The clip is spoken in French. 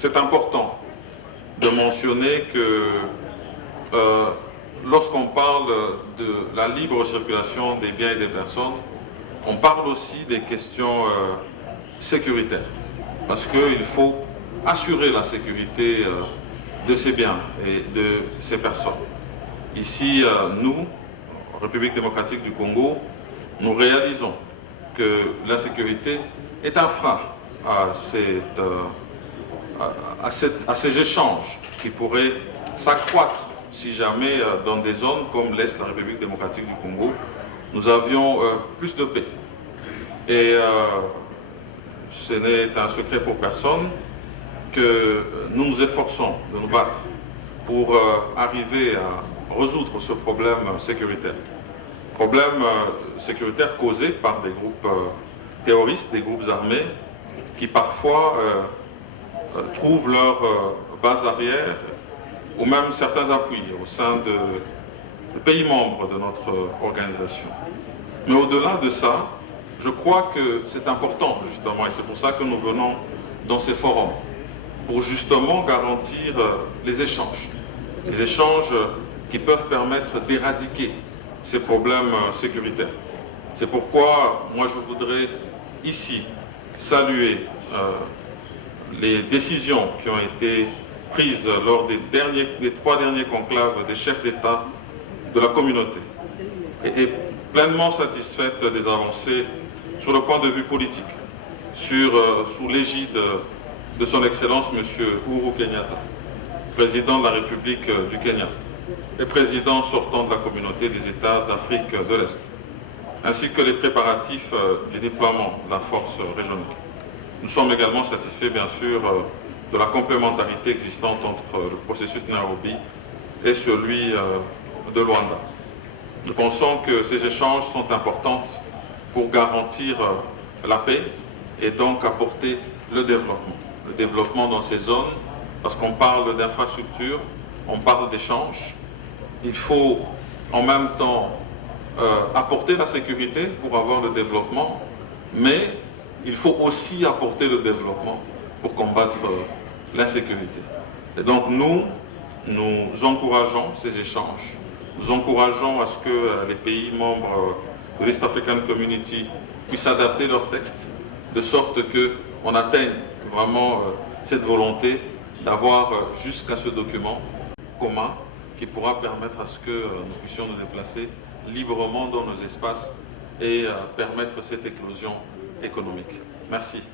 c'est important de mentionner que lorsqu'on parle de la libre circulation des biens et des personnes, on parle aussi des questions sécuritaires. Parce qu'il faut assurer la sécurité de ces biens et de ces personnes. Ici, nous, République démocratique du Congo, nous réalisons que l'insécurité est un frein à ces échanges qui pourraient s'accroître si jamais dans des zones comme l'Est de la République démocratique du Congo, nous avions plus de paix. Et ce n'est un secret pour personne que nous nous efforçons de nous battre pour arriver à résoudre ce problème sécuritaire. Problème sécuritaire causé par des groupes terroristes, des groupes armés, qui parfois trouvent leur base arrière ou même certains appuis au sein de pays membres de notre organisation. Mais au-delà de ça, je crois que c'est important justement, et c'est pour ça que nous venons dans ces forums, pour justement garantir les échanges qui peuvent permettre d'éradiquer ces problèmes sécuritaires. C'est pourquoi moi je voudrais ici saluer les décisions qui ont été prises lors des 3 derniers conclaves des chefs d'État de la communauté et pleinement satisfaite des avancées sur le point de vue politique, sous l'égide de son Excellence M. Uhuru Kenyatta, président de la République du Kenya et président sortant de la communauté des États d'Afrique de l'Est, ainsi que les préparatifs du déploiement de la force régionale. Nous sommes également satisfaits, bien sûr, de la complémentarité existante entre le processus de Nairobi et celui de Luanda. Nous pensons que ces échanges sont importants pour garantir la paix et donc apporter le développement. Le développement dans ces zones, parce qu'on parle d'infrastructures, on parle d'échanges. Il faut en même temps apporter la sécurité pour avoir le développement, mais il faut aussi apporter le développement pour combattre l'insécurité. Et donc nous encourageons ces échanges. Nous encourageons à ce que les pays membres de l'East African Community puissent adapter leurs textes de sorte qu'on atteigne vraiment cette volonté d'avoir jusqu'à ce document commun qui pourra permettre à ce que nous puissions nous déplacer librement dans nos espaces et permettre cette éclosion économique. Merci.